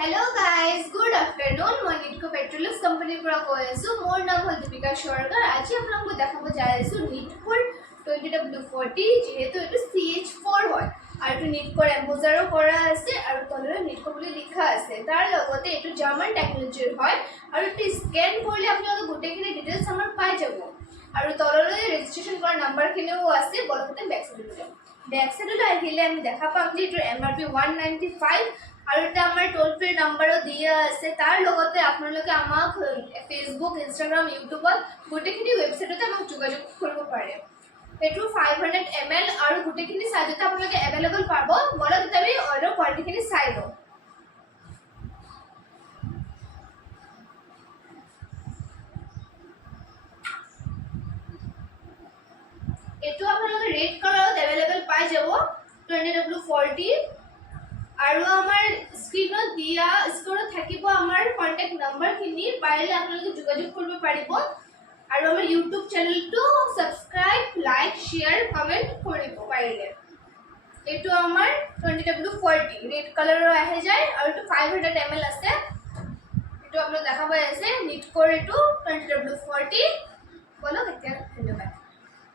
Hello guys, good afternoon. মই নিটকো petroleum কোম্পানীৰ পৰা কৈ আছো। মোৰ নাম হ'ল দীপিকা সৰকাৰ। আজি আপোনালোকক দেখাব যাই আছো নিটকোৰ 20W40 যেহেতু এটো CH4 হয় আৰু এটো নিটকোৰ এম্বোজাৰো কৰা আছে আৰু তলৰে নিটকো বুলি লিখা আছে। তাৰ লগতে এটো জাৰ্মান টেকনলজিৰ হয় আৰু এটো স্ক্যান কৰিলে আপোনালোকে গোটেইখিনি ডিটেইলছ আমাৰ পাই যাব আৰু তলৰে ৰেজিষ্ট্ৰেচন কৰা নাম্বাৰখিনিও আছে। বলতে বেক সাইডলৈ আহিলে আমি দেখা পাম যে এটো MRP 195 আৰু এটা আমাৰ টোল ফ্ৰী নাম্বাৰো দিয়া আছে। তাৰ লগতে আপোনালোকে আমাক ফেসবুক ইনষ্টাগ্ৰাম ইউটিউবত গোটেইখিনি ৱেবছাইটতে আমাক যোগাযোগ কৰিব পাৰে। এটো 500 ml আৰু গোটেইখিনি সাইজতে আপোনালোকে अवेलेबल পাব। বলতে আমি অইলৰ কোৱালিটিখিনি চাই লওঁ। এটো আপোনালোকে ৰেড কালাৰত अवेलेबल পাই যাব 20W40 আৰু আমাৰ স্ক্ৰিনত দিয়া স্কোৰত থাকিব আমাৰ কন্টাক্ট নাম্বাৰখিনি। পাৰিলে আপোনালোকে যোগাযোগ কৰিব পাৰিব আৰু আমাৰ ইউটিউব চেনেলটো সাবস্ক্ৰাইব লাইক শেয়াৰ কমেন্ট কৰিব পাৰিলে। এটো আমাৰ 20W40 ৰেড কালাৰৰ আহে যায় আৰু এটো 500 ml আছে। এটো আপোনালোক দেখা পাই আছে নিটকোৰ এটো 20W40 বলক এতিয়া